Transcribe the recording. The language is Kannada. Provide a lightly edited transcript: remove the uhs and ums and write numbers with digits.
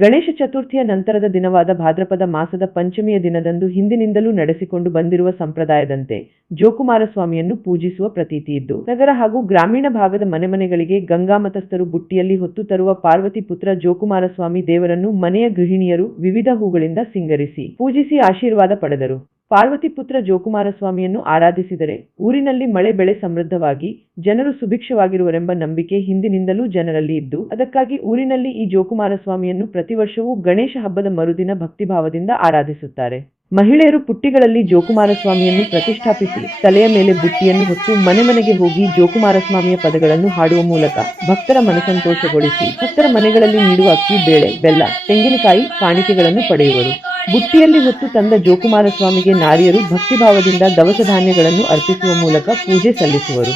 ಗಣೇಶ ಚತುರ್ಥಿಯ ನಂತರದ ದಿನವಾದ ಭಾದ್ರಪದ ಮಾಸದ ಪಂಚಮಿಯ ದಿನದಂದು ಹಿಂದಿನಿಂದಲೂ ನಡೆಸಿಕೊಂಡು ಬಂದಿರುವ ಸಂಪ್ರದಾಯದಂತೆ ಜೋಕುಮಾರಸ್ವಾಮಿಯನ್ನು ಪೂಜಿಸುವ ಪ್ರತೀತಿಯಿದ್ದು, ನಗರ ಹಾಗೂ ಗ್ರಾಮೀಣ ಭಾಗದ ಮನೆಗಳಿಗೆ ಗಂಗಾಮತಸ್ಥರು ಬುಟ್ಟಿಯಲ್ಲಿ ಹೊತ್ತು ತರುವ ಪಾರ್ವತಿ ಪುತ್ರ ಜೋಕುಮಾರಸ್ವಾಮಿ ದೇವರನ್ನು ಮನೆಯ ಗೃಹಿಣಿಯರು ವಿವಿಧ ಹೂಗಳಿಂದ ಸಿಂಗರಿಸಿ ಪೂಜಿಸಿ ಆಶೀರ್ವಾದ ಪಡೆದರು. ಪಾರ್ವತಿ ಪುತ್ರ ಜೋಕುಮಾರಸ್ವಾಮಿಯನ್ನು ಆರಾಧಿಸಿದರೆ ಊರಿನಲ್ಲಿ ಮಳೆ ಬೆಳೆ ಸಮೃದ್ಧವಾಗಿ ಜನರು ಸುಭಿಕ್ಷವಾಗಿರುವರೆಂಬ ನಂಬಿಕೆ ಹಿಂದಿನಿಂದಲೂ ಜನರಲ್ಲಿ ಇದ್ದು, ಅದಕ್ಕಾಗಿ ಊರಿನಲ್ಲಿ ಈ ಜೋಕುಮಾರಸ್ವಾಮಿಯನ್ನು ಪ್ರತಿವರ್ಷವೂ ಗಣೇಶ ಹಬ್ಬದ ಮರುದಿನ ಭಕ್ತಿಭಾವದಿಂದ ಆರಾಧಿಸುತ್ತಾರೆ. ಮಹಿಳೆಯರು ಪುಟ್ಟಿಗಳಲ್ಲಿ ಜೋಕುಮಾರಸ್ವಾಮಿಯನ್ನು ಪ್ರತಿಷ್ಠಾಪಿಸಿ ತಲೆಯ ಮೇಲೆ ಬುಟ್ಟಿಯನ್ನು ಹೊತ್ತು ಮನೆಗೆ ಹೋಗಿ ಜೋಕುಮಾರಸ್ವಾಮಿಯ ಪದಗಳನ್ನು ಹಾಡುವ ಮೂಲಕ ಭಕ್ತರ ಮನಸಂತೋಷಗೊಳಿಸಿ ಭಕ್ತರ ಮನೆಗಳಲ್ಲಿ ನೀಡುವ ಅಕ್ಕಿ, ಬೇಳೆ, ಬೆಲ್ಲ, ತೆಂಗಿನಕಾಯಿ ಕಾಣಿಕೆಗಳನ್ನು ಪಡೆಯುವರು. ಬುಟ್ಟಿಯಲ್ಲಿ ಹೊತ್ತು ತಂದ ಜೋಕುಮಾರಸ್ವಾಮಿಗೆ ನಾರಿಯರು ಭಕ್ತಿಭಾವದಿಂದ ದವಸ ಧಾನ್ಯಗಳನ್ನು ಅರ್ಪಿಸುವ ಮೂಲಕ ಪೂಜೆ ಸಲ್ಲಿಸುವರು.